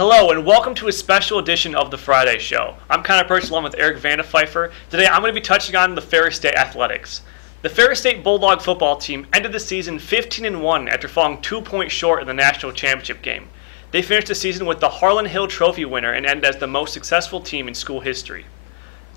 Hello and welcome to a special edition of the Friday Show. I'm Connor Perch along with Eric Vandepfeiffer. Today I'm going to be touching on the Ferris State athletics. The Ferris State Bulldog football team ended the season 15-1 after falling 2 points short in the national championship game. They finished the season with the Harlan Hill Trophy winner and ended as the most successful team in school history.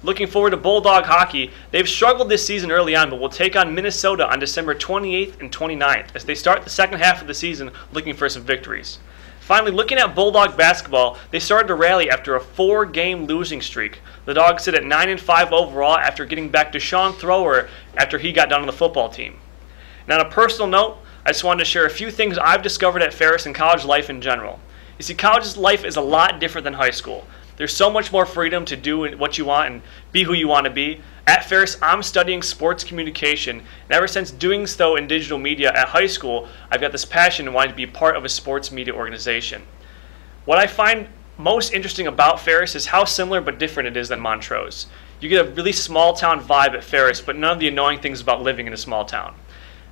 Looking forward to Bulldog hockey, they've struggled this season early on, but will take on Minnesota on December 28th and 29th as they start the second half of the season looking for some victories. Finally, looking at Bulldog basketball, they started to rally after a 4-game losing streak. The Dogs sit at 9-5 overall after getting back to Sean Thrower after he got done on the football team. And on a personal note, I just wanted to share a few things I've discovered at Ferris and college life in general. You see, college life is a lot different than high school. There's so much more freedom to do what you want and be who you want to be. At Ferris, I'm studying sports communication, and ever since doing so in digital media at high school, I've got this passion and wanting to be part of a sports media organization. What I find most interesting about Ferris is how similar but different it is than Montrose. You get a really small town vibe at Ferris, but none of the annoying things about living in a small town.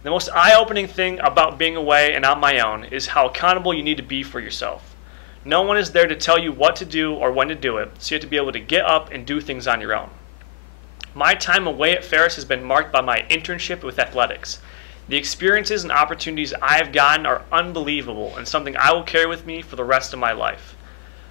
The most eye-opening thing about being away and on my own is how accountable you need to be for yourself. No one is there to tell you what to do or when to do it, so you have to be able to get up and do things on your own. My time away at Ferris has been marked by my internship with athletics. The experiences and opportunities I have gotten are unbelievable and something I will carry with me for the rest of my life.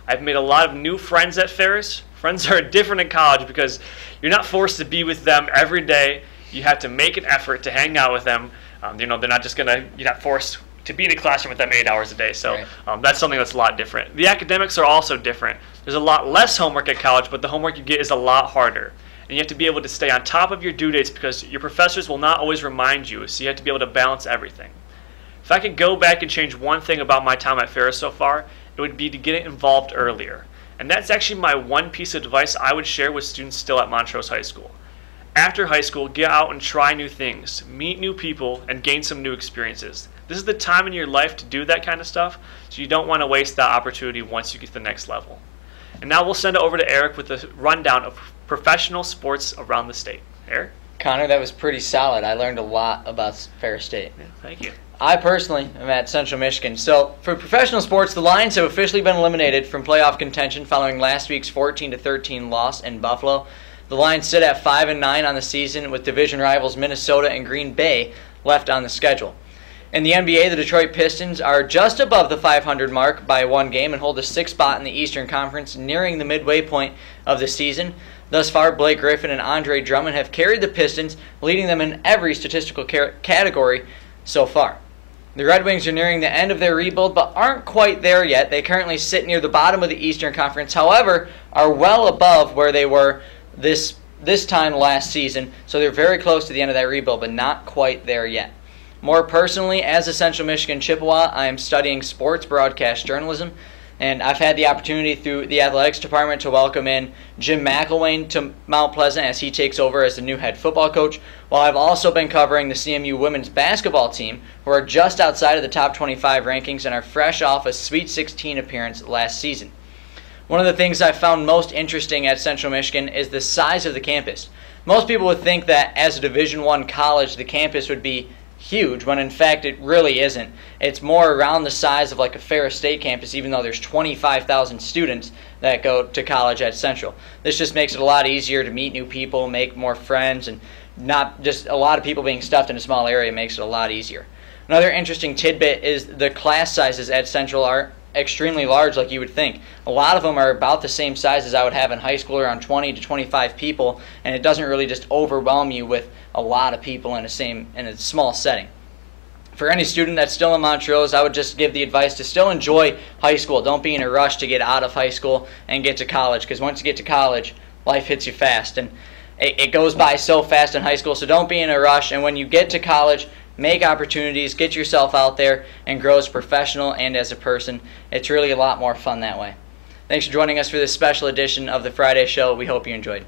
I've made a lot of new friends at Ferris. Friends are different in college because you're not forced to be with them every day. You have to make an effort to hang out with them. They're not just you're not forced to be in a classroom with them 8 hours a day. So that's something that's a lot different. The academics are also different. There's a lot less homework at college, but the homework you get is a lot harder. And you have to be able to stay on top of your due dates because your professors will not always remind you, so you have to be able to balance everything. If I could go back and change one thing about my time at Ferris so far, it would be to get involved earlier. And that's actually my one piece of advice I would share with students still at Montrose High School. After high school, get out and try new things, meet new people, and gain some new experiences. This is the time in your life to do that kind of stuff, so you don't want to waste that opportunity once you get to the next level. And now we'll send it over to Eric with a rundown of professional sports around the state. Eric? Connor, that was pretty solid. I learned a lot about Ferris State. Yeah, thank you. I personally am at Central Michigan. So for professional sports, the Lions have officially been eliminated from playoff contention following last week's 14-13 loss in Buffalo. The Lions sit at 5-9 on the season with division rivals Minnesota and Green Bay left on the schedule. In the NBA, the Detroit Pistons are just above the 500 mark by one game and hold the 6th spot in the Eastern Conference, nearing the midway point of the season. Thus far, Blake Griffin and Andre Drummond have carried the Pistons, leading them in every statistical category so far. The Red Wings are nearing the end of their rebuild, but aren't quite there yet. They currently sit near the bottom of the Eastern Conference, however, are well above where they were this time last season, so they're very close to the end of that rebuild, but not quite there yet. More personally, as a Central Michigan Chippewa, I am studying sports broadcast journalism, and I've had the opportunity through the athletics department to welcome in Jim McElwain to Mount Pleasant as he takes over as the new head football coach, while I've also been covering the CMU women's basketball team, who are just outside of the top 25 rankings and are fresh off a Sweet 16 appearance last season. One of the things I found most interesting at Central Michigan is the size of the campus. Most people would think that as a Division I college, the campus would be huge, when in fact it really isn't. It's more around the size of like a Ferris State campus, even though there's 25,000 students that go to college at Central. This just makes it a lot easier to meet new people, make more friends, and not just a lot of people being stuffed in a small area makes it a lot easier. Another interesting tidbit is the class sizes at Central are extremely large like you would think. A lot of them are about the same size as I would have in high school, around 20 to 25 people, and it doesn't really just overwhelm you with a lot of people in a small setting. For any student that's still in Montrose, I would just give the advice to still enjoy high school. Don't be in a rush to get out of high school and get to college, because once you get to college, life hits you fast, and it goes by so fast in high school, so don't be in a rush. And when you get to college, make opportunities, get yourself out there, and grow as a professional and as a person. It's really a lot more fun that way. Thanks for joining us for this special edition of the Friday Show. We hope you enjoyed.